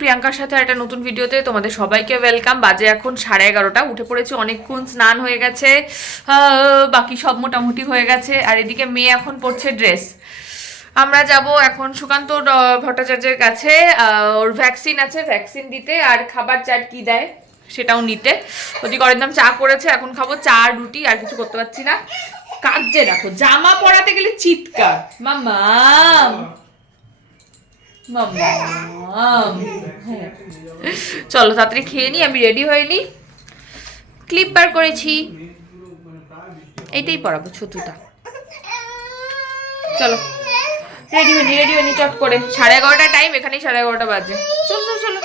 প্রিয়াঙ্কার সাথে একটা নতুন ভিডিওতে তোমাদের সবাইকে ওয়েলকাম বাজে এখন সাড়ে এগারোটা, উঠে পড়েছি অনেকক্ষণ, স্নান হয়ে গেছে বাকি সব মোটামুটি হয়ে গেছে। আর এদিকে মেয়ে এখন পড়ছে ড্রেস আমরা যাব এখন সুকান্ত ভট্টাচার্যের কাছে। ওর ভ্যাকসিন আছে ভ্যাকসিন দিতে। আর খাবার চাট কি দেয় সেটাও নিতে। ওদিকে অরিন্দম চা করেছে, এখন খাব চা, রুটি, আর কিছু করতে পারছি না। কাজে দেখো, জামা পরাতে গেলে চিৎকার। মামা মাম্মাম। হ্যাঁ। চলো তাড়াতাড়ি খেয়ে নি, আমি রেডি হয়ে নি। ক্লিপ বার করেছি। এইটাই পরাবো ছতুটা। চলো। রেডি হয়নি রেডি হয়নি চট করে। সাড়ে এগারোটা টাইম এখানেই সাড়ে এগারোটা বাজে। চলো চলো চলো।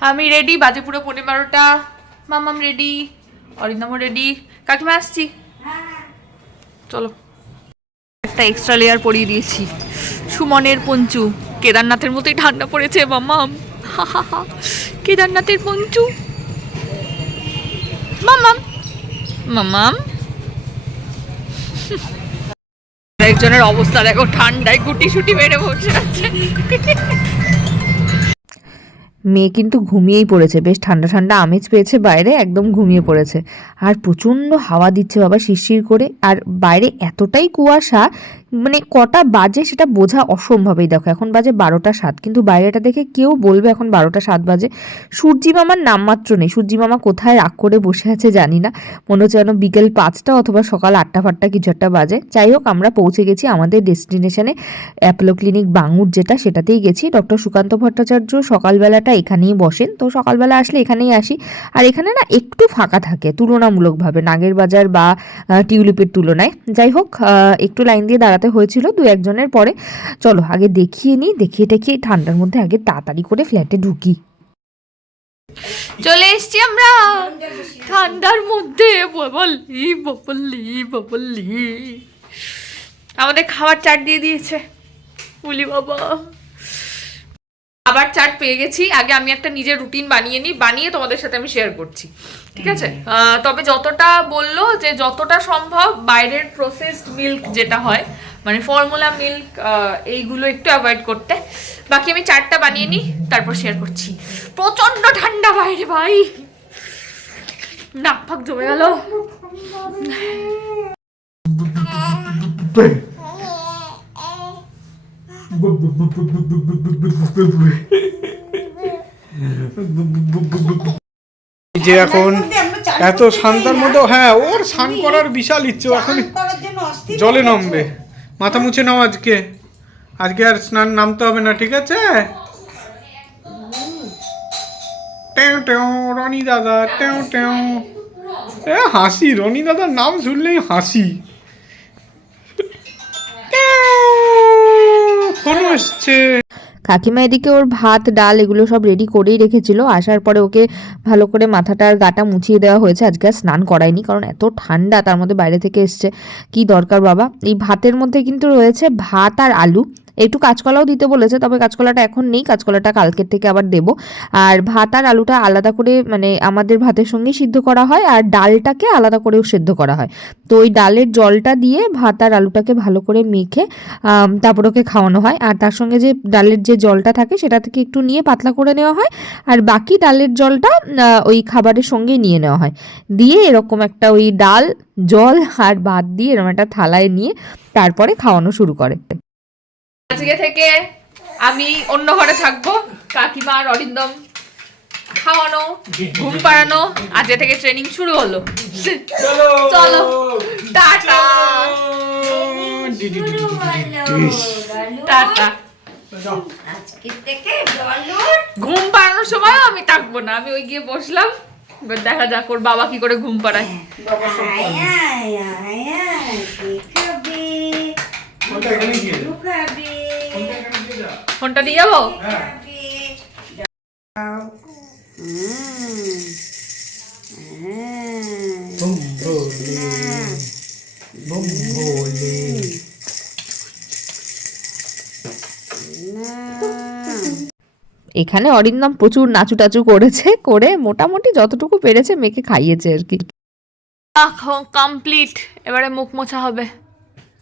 আমি রেডি বাজে পুরো পনেরো বারোটা। মামাম রেডি অরিন্দমও রেডি কাকিমা আসছি। চলো। একটা এক্সট্রা লেয়ার পরিয়ে দিয়েছি। সুমনের পঞ্চু। কেদারনাথের মতোই ঠান্ডা পড়েছে, মামাম। কেদারনাথের পঞ্চু মামাম। মামাম? একজনের অবস্থা দেখো ঠান্ডায় গুটি সুটি মেরে বসে আছে। মেয়ে কিন্তু ঘুমিয়েই পড়েছে বেশ ঠান্ডা ঠান্ডা আমেজ পেয়েছে বাইরে একদম ঘুমিয়ে পড়েছে। আর প্রচণ্ড হাওয়া দিচ্ছে বাবা শিরশির করে আর বাইরে এতটাই কুয়াশা মানে কটা বাজে সেটা বোঝা অসম্ভব এই দেখো, এখন বাজে বারোটা সাত, কিন্তু বাইরেটা দেখে কেউ বলবে এখন বারোটা সাত বাজে। সূর্যি মামার নামমাত্র নেই। সূর্যি মামা কোথায় রাগ করে বসে আছে জানি না। মনে হচ্ছে যেন বিকেল পাঁচটা অথবা সকাল আটটা ফাটটা কিছু একটা বাজে। যাই হোক, আমরা পৌঁছে গেছি আমাদের ডেস্টিনেশনে। অ্যাপলো ক্লিনিক বাঙুর যেটা, সেটাতেই গেছি। ডক্টর সুকান্ত ভট্টাচার্য সকালবেলাটা এখানেই বসেন। তো সকালবেলা আসলে এখানেই আসি। আর এখানে না একটু ফাঁকা থাকে, তুলনামূলকভাবে। নাগের বাজার বা টিউলিপের তুলনায়। যাই হোক একটু লাইন দিয়ে দাঁড়াতে হয়েছিল দু একজনের পরে। চলো আগে দেখিয়ে নিই দেখিয়ে টেখিয়ে ঠান্ডার মধ্যে আগে তাড়াতাড়ি করে ফ্ল্যাটে ঢুকি। চলে এসছি আমরা। ঠান্ডার মধ্যে ববলি ববলি ববলি আমাদের খাবার চাট দিয়ে দিয়েছে বলি বাবা। খাবার চাট পেয়ে গেছি। আগে আমি একটা নিজের রুটিন বানিয়ে নিই বানিয়ে তোমাদের সাথে আমি শেয়ার করছি। ঠিক আছে? আহ, তবে যতটা বলল যে যতটা সম্ভব বাইরের প্রসেসড মিল্ক যেটা হয় মানে ফর্মুলা মিল্ক এইগুলো একটু অ্যাভয়েড করতে। বাকি আমি চারটা বানিয়ে নিই তারপর শেয়ার করছি। প্রচণ্ড ঠান্ডা বাইরে ভাই। নাক ফাক জমে গেল। যে এখন এত শান্তার মতো হ্যাঁ ওর স্নান করার বিশাল ইচ্ছে এখন জলে নামবে। মাথা মুছে নাও আজকে। আজকে আর স্নান নামতে হবে না, ঠিক আছে? রনি দাদা টেউ টেউ এ, হাসি, রনি দাদার নাম শুনলেই হাসি। ফোন এসছে। কাকিমা এদিকে ওর ভাত, ডাল এগুলো সব রেডি করেই রেখেছিল। আসার পরে ওকে ভালো করে মাথাটা আর গাটা মুছিয়ে দেওয়া হয়েছে। আজকে আর স্নান করায়নি, কারণ এত ঠান্ডা, তার মধ্যে বাইরে থেকে এসছে। কি দরকার বাবা? এই ভাতের মধ্যে কিন্তু রয়েছে ভাত আর আলু। একটু কাঁচকলাও দিতে বলেছে, তবে কাঁচকলাটা এখন নেই, কাঁচকলাটা কালকের থেকে আবার দেবো। আর ভাত আর আলুটা আলাদা করে মানে আমাদের ভাতের সঙ্গে সিদ্ধ করা হয়, আর ডালটাকে আলাদা করেও সেদ্ধ করা হয়। তো ওই ডালের জলটা দিয়ে ভাত আর আলুটাকে ভালো করে মেখে তারপর ওকে খাওয়ানো হয়। আর তার সঙ্গে যে ডালের যে জলটা থাকে, সেটা থেকে একটু নিয়ে পাতলা করে নেওয়া হয়। আর বাকি ডালের জলটা ওই খাবারের সঙ্গেই নিয়ে নেওয়া হয়। দিয়ে এরকম একটা ওই ডাল, জল আর ভাত দিয়ে এরকম একটা থালায় নিয়ে তারপরে খাওয়ানো শুরু করে। আজকে থেকে আমি অন্য ঘরে থাকব। কাকিমা আর অরিন্দম খাওয়ানো ঘুম পাড়ানো আজকে থেকে ট্রেনিং শুরু হলো। চলো। টাটা। টাটা। ঘুম পাড়ানোর সময় আমি থাকব না আমি ওই গিয়ে বসলাম। এবার দেখা যাক ওর বাবা কি করে ঘুম পাড়ায়। দে। ফোনটা দিয়ে যাব? এখানে অরিন্দম প্রচুর নাচু টাচু করেছে করে মোটামুটি যতটুকু পেরেছে মেয়েকে খাইয়েছে আর কি। কমপ্লিট এবারে মুখ মোছা হবে।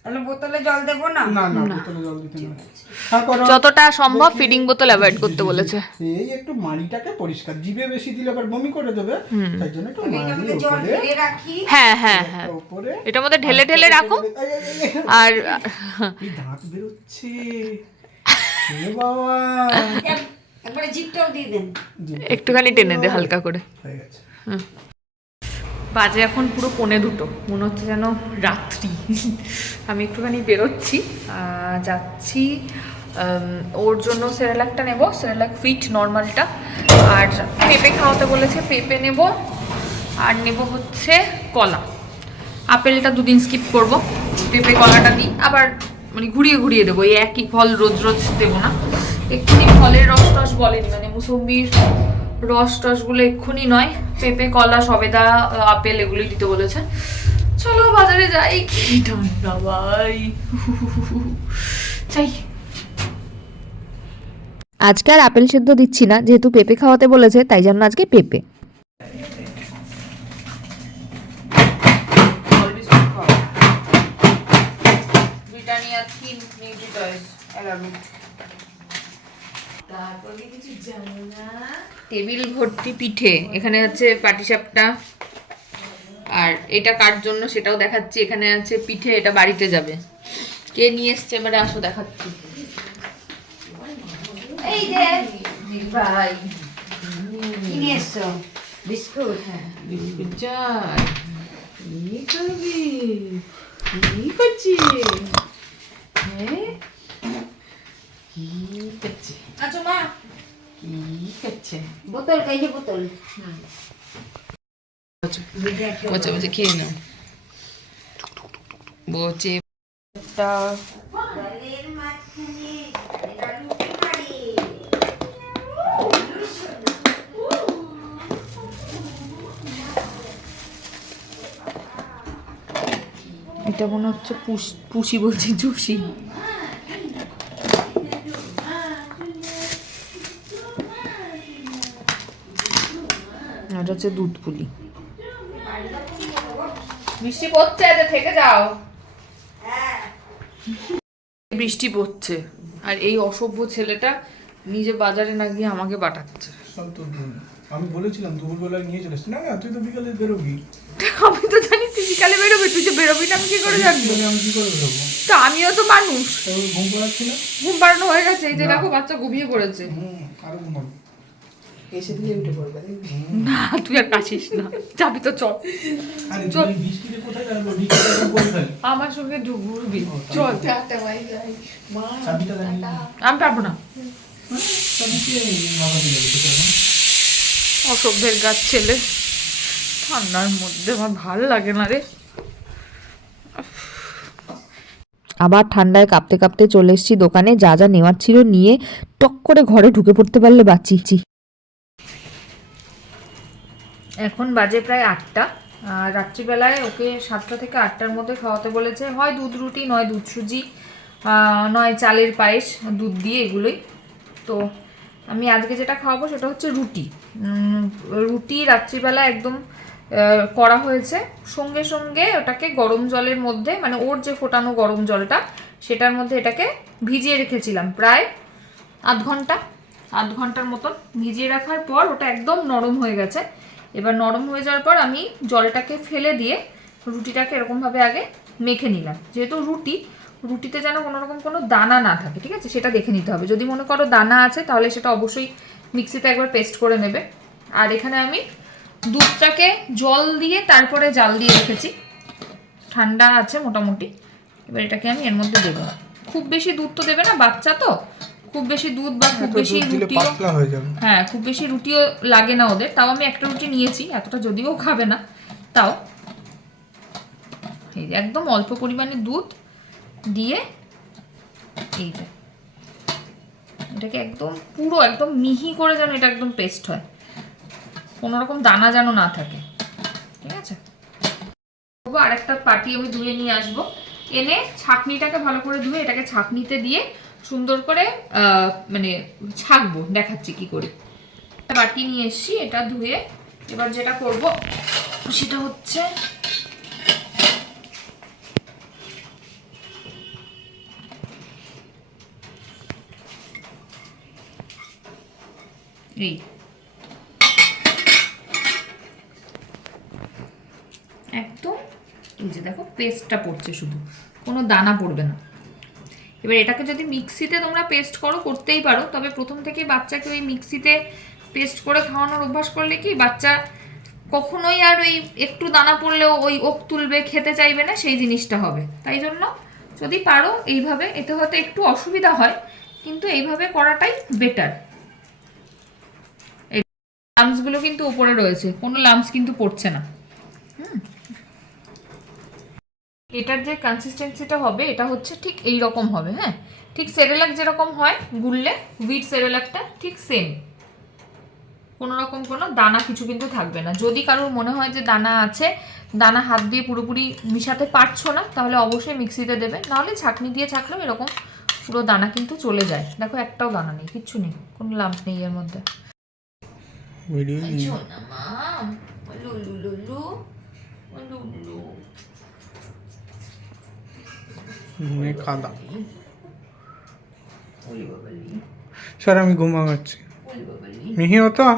তাহলে বোতলে জল দেবো না? না না বোতলে জল দিতে না। যতটা সম্ভব ফিডিং বোতল অ্যাভয়েড করতে বলেছে। এই একটু মাড়িটাকে পরিষ্কার জিভে বেশি দিলে আবার বমি করে দেবে তাই জন্য একটু মাড়ি উপরে রাখি? হ্যাঁ হ্যাঁ হ্যাঁ। উপরে এটার মধ্যে ঢেলে ঢেলে রাখো। আর এই দাঁত এ বাবা এক- একবারে জিপটাও দিয়ে দেন। একটুখানি টেনে দে হালকা করে। হয়ে গেছে। বাজে এখন পুরো পৌনে দুটো। মনে হচ্ছে যেন রাত্রি। আমি একটুখানি বেরোচ্ছি যাচ্ছি ওর জন্য সেরেলাকটা নেব, সেরেলাক ফিট নর্মালটা। আর পেঁপে খাওয়াতে বলেছে, পেঁপে নেব, আর নেব হচ্ছে কলা। আপেলটা দুদিন স্কিপ করব, পেঁপে কলাটা দিই, আবার মানে ঘুরিয়ে ঘুরিয়ে দেবো, এই একই ফল রোজ রোজ দেবো না। এক্ষুনি ফলের রস টস বলেনি মানে মুসম্বির রস টসগুলো এক্ষুনি নয় পেঁপে কলা সবেদা আপেল এগুলোই দিতে বলেছে। চলো বাজারে যাই। কি ঠান্ডা ভাই। চাই আজকে আর আপেল সেদ্ধ দিচ্ছি না যেহেতু পেঁপে খাওয়াতে বলেছে তাই জন্য আজকে পেঁপে। ব্রিটানিয়া থিন টেবিল ভর্তি পিঠে। এখানে হচ্ছে পাটিসাপটা। আর এটা কার জন্য সেটাও দেখাচ্ছি। এখানে আছে পিঠে এটা বাড়িতে যাবে। কে নিয়ে এসছে? এবারে আসো দেখাচ্ছি। এই যে ভাই। কি নিয়ে এসছো? বিস্কুট? হ্যাঁ। বিস্কুট চাই। কি করবি? কি করছিস? হ্যাঁ? মা। কি করছে বোতল বোতল। খেয়ে নাও। মাঝখানে এটা মনে হচ্ছে পুষ- পুষি বলছি জুসি। এটা হচ্ছে দুধ পুলি বৃষ্টি পড়ছে যে থেকে যাও। বৃষ্টি পড়ছে। আর এই অসভ্য ছেলেটা নিজে বাজারে না গিয়ে আমাকে ভুল। আমি বলেছিলাম দুপুরবেলায় নিয়ে চলে। না না তুই তো বিকালে বেরোবি। আমি তো জানি তুই বিকালে বেরোবি তুই যে বেরোবি না আমি কি করে জানব? আমি কি করে বেরোবো? তা আমিও তো মানুষ। ঘুম পাড়াচ্ছি না? ঘুম পাড়ানো হয়ে গেছে এই যে দেখো বাচ্চা ঘুমিয়ে পড়েছে। হুম আরও ঘুমাবো না তুই আর কাশিস না। যাবি তো চল। আমার সঙ্গে ঘুরবি চল। আমি পারব না। এখন? অসভ্যের গাছ ছেলে। ঠান্ডার মধ্যে আমার ভালো লাগে না রে। আবার ঠান্ডায় কাঁপতে কাঁপতে চলে এসেছি দোকানে। যা যা নেওয়ার ছিল নিয়ে টক করে ঘরে ঢুকে পড়তে পারলে বাঁচি চি। এখন বাজে প্রায় আটটা। রাত্রিবেলায় ওকে সাতটা থেকে আটটার মধ্যে খাওয়াতে বলেছে, হয় দুধ রুটি, নয় দুধ সুজি নয় চালের পায়েস, দুধ দিয়ে এগুলোই। তো আমি আজকে যেটা খাওয়াবো সেটা হচ্ছে রুটি। রুটি রাত্রিবেলা একদম করা হয়েছে। সঙ্গে সঙ্গে ওটাকে গরম জলের মধ্যে মানে ওর যে ফোটানো গরম জলটা, সেটার মধ্যে এটাকে ভিজিয়ে রেখেছিলাম প্রায় আধ ঘণ্টা। আধ ঘণ্টার মতন ভিজিয়ে রাখার পর ওটা একদম নরম হয়ে গেছে। এবার নরম হয়ে যাওয়ার পর আমি জলটাকে ফেলে দিয়ে রুটিটাকে এরকমভাবে আগে মেখে নিলাম। যেহেতু রুটি, রুটিতে যেন কোনো রকম কোনো দানা না থাকে, ঠিক আছে? সেটা দেখে নিতে হবে। যদি মনে করো দানা আছে, তাহলে সেটা অবশ্যই মিক্সিতে একবার পেস্ট করে নেবে। আর এখানে আমি দুধটাকে জল দিয়ে তারপরে জাল দিয়ে রেখেছি। ঠান্ডা আছে মোটামুটি। এবার এটাকে আমি এর মধ্যে দেবো। খুব বেশি দুধ তো দেবে না, বাচ্চা তো। খুব বেশি দুধ বা খুব বেশি রুটিও পাতলা হয়ে হ্যাঁ খুব বেশি রুটিও লাগে না ওদের। তাও আমি একটা রুটি নিয়েছি এতটা যদিও খাবে না। তাও এই যে একদম অল্প পরিমাণে দুধ দিয়ে এই যে এটাকে একদম পুরো একদম মিহি করে যেন এটা একদম পেস্ট হয়। কোনো রকম দানা যেন না থাকে। ঠিক আছে? আরেকটা পাটি আমি ধুয়ে নিয়ে আসব। এনে ছাকনিটাকে ভালো করে ধুয়ে এটাকে ছাকনিতে দিয়ে সুন্দর করে মানে ছাকবো, দেখাচ্ছি কি করে। বাটি নিয়ে এসছি, এটা ধুয়ে এবার যেটা করব, সেটা হচ্ছে এই। একদম, এই যে দেখো পেস্টটা পড়ছে শুধু। কোনো দানা পড়বে না। এবার এটাকে যদি মিক্সিতে তোমরা পেস্ট করো, করতেই পারো। তবে প্রথম থেকে বাচ্চাকে ওই মিক্সিতে পেস্ট করে খাওয়ানোর অভ্যাস করলে কি বাচ্চা কখনোই আর ওই একটু দানা পড়লেও ওই ওক তুলবে, খেতে চাইবে না, সেই জিনিসটা হবে। তাই জন্য যদি পারো এইভাবে, এতে হয়তো একটু অসুবিধা হয়, কিন্তু এইভাবে করাটাই বেটার লামসগুলো কিন্তু উপরে রয়েছে, কোনো লামস কিন্তু পড়ছে না হুম। এটার যে কনসিস্টেন্সিটা হবে এটা হচ্ছে ঠিক এই রকম হবে হ্যাঁ? ঠিক সেরেলাক যেরকম হয় গুললে হুইট সেরেলাকটা ঠিক সেম কোনো রকম কোনো দানা কিছু কিন্তু থাকবে না। যদি কারোর মনে হয় যে দানা আছে দানা হাত দিয়ে পুরোপুরি মিশাতে পারছ না তাহলে অবশ্যই মিক্সিতে দেবে। নাহলে ছাঁকনি দিয়ে ছাঁকলেও এরকম পুরো দানা কিন্তু চলে যায়। দেখো একটাও দানা নেই কিচ্ছু নেই কোনো লাম্প নেই এর মধ্যে। ভিডিও সোনা মাম লুলু লুলু লুলু। ঘুমে কাদা স্যার আমি ঘুমাচ্ছি মিহি হতো?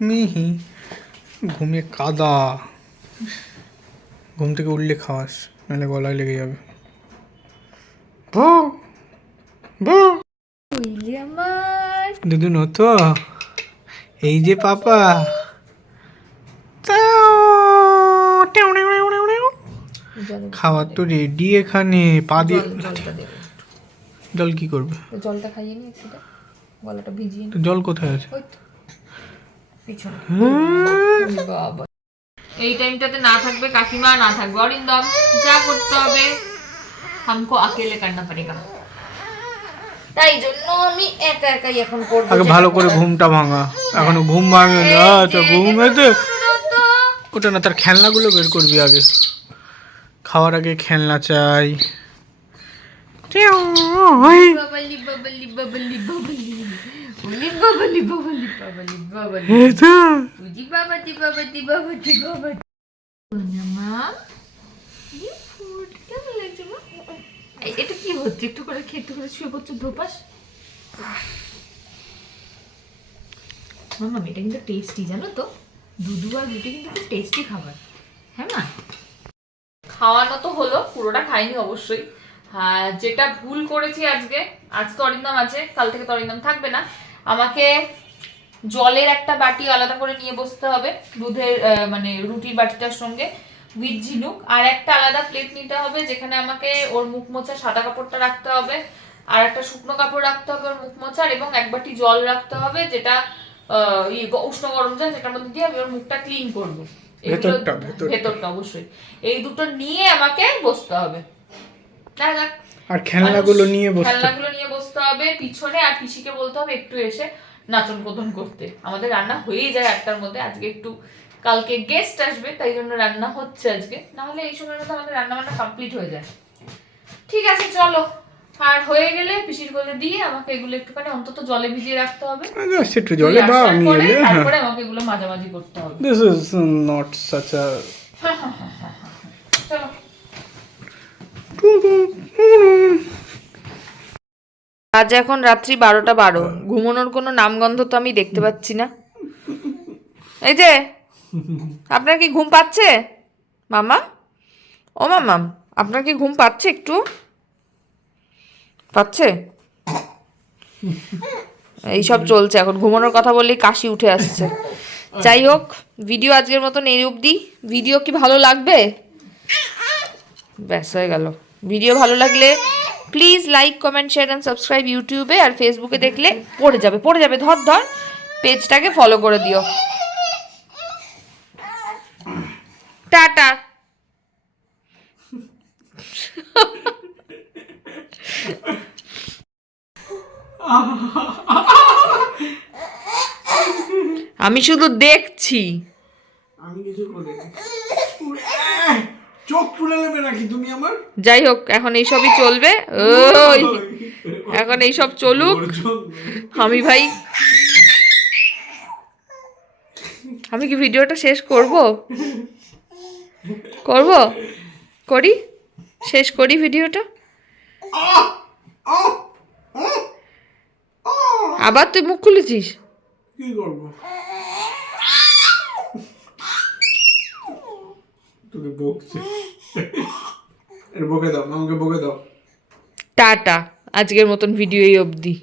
মিহি ঘুমিয়ে কাদা ঘুম থেকে উঠলে খাওয়াস নাহলে গলায় লেগে যাবে। দুদিন হতো? এই যে পাপা। খাবার তো রেডি এখানে পা দিয়ে জলটা দেবো জল কি করবে? জলটা খাইয়ে নি একটু গলাটা ভিজিয়ে তো জল কোথায় আছে? পিছনে। হ্যাঁ। বাবা। এই টাইমটাতে না থাকবে কাকিমা না থাকবে অরিন্দম। যা করতে হবে হামকো আকেলে কান্না পড়েগা। তাই জন্য আমি একা একাই এখন করব। আগে ভালো করে ঘুমটা ভাঙা। এখনও ঘুম ভাঙে না তো ঘুম এতে ওটা না তার খেলনাগুলো বের করবি আগে। খাওয়ার আগে খেলনা চাই। এটা কি হচ্ছে একটু করে একটু করে শুয়ে পড়ছো ধোপাস মামা, এটা কিন্তু টেস্টি জানো তো? দুধু আর রুটি কিন্তু খুব টেস্টি খাবার। হ্যাঁ মা? খাওয়ানো তো হলো পুরোটা খাইনি অবশ্যই। হ্যাঁ যেটা ভুল করেছি আজকে আজ তো অরিন্দম আছে কাল থেকে তো অরিন্দম থাকবে না। আমাকে জলের একটা বাটি আলাদা করে নিয়ে বসতে হবে দুধের মানে রুটির বাটিটার সঙ্গে উইথ ঝিনুক। আর একটা আলাদা প্লেট নিতে হবে যেখানে আমাকে ওর মুখ মোছা সাদা কাপড়টা রাখতে হবে আর একটা শুকনো কাপড় রাখতে হবে ওর মুখ মোছার এবং এক বাটি জল রাখতে হবে যেটা আহ, উষ্ণ গরম জল যেটার মধ্যে দিয়ে আমি ওর মুখটা ক্লিন করব। ভেতরটা, ভেতরটা। অবশ্যই। এই দুটো নিয়ে আমাকে বসতে হবে। দেখা যাক। আর খেলনাগুলো নিয়ে বসতে খেলনাগুলো নিয়ে বসতে হবে। পিছনে আর পিসিকে বলতে হবে একটু এসে নাচন কোদন করতে। আমাদের রান্না হয়েই যায় আটটার মধ্যে। আজকে একটু কালকে গেস্ট আসবে তাই জন্য রান্না হচ্ছে আজকে। না হলে এই সময়ের মধ্যে আমাদের রান্না বান্না কমপ্লিট হয়ে যায়। ঠিক আছে চলো। আর হয়ে গেলে পিসির কোলে দিয়ে আমাকে এগুলো একটুখানি অন্তত জলে ভিজিয়ে রাখতে হবে। জাস্ট একটু জলে বা পরে এলে হ্যাঁ। তারপরে আমাকে এগুলো মাঝামাঝি করতে হবে। This is not such a চলো। আজ এখন রাত্রি বারোটা বারো। ঘুমানোর কোনো নামগন্ধ তো আমি দেখতে পাচ্ছি না। এই যে আপনার কি ঘুম পাচ্ছে? মামা? ও মামাম আপনার কি ঘুম পাচ্ছে একটু? পাচ্ছে এইসব চলছে, এখন ঘুমানোর কথা বললেই কাশি উঠে আসছে। যাই হোক ভিডিও আজকের মতন এই অবধি। ভিডিও কি ভালো লাগবে? ব্যাস, হয়ে গেল। ভিডিও ভালো লাগলে please like comment share and subscribe ইউটিউবে আর ফেসবুকে দেখলে পড়ে যাবে পড়ে যাবে। ধর ধর পেজটাকে ফলো করে দিও। টাটা। আমি শুধু দেখছি। আমি কিছু করি চোখ তুলে নেবে নাকি তুমি আমার? যাই হোক এখন এইসবই চলবে। ওই এখন এইসব চলুক। আমি ভাই আমি কি ভিডিওটা শেষ করব? করব? করি? শেষ করি ভিডিওটা? আবার তুই মুখ খুলেছিস? কি করব? তোকে বকছে। এর বকে দাও আমাকে বকে দাও। টাটা আজকের মতন ভিডিও এই অবধি।